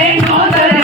Thank you.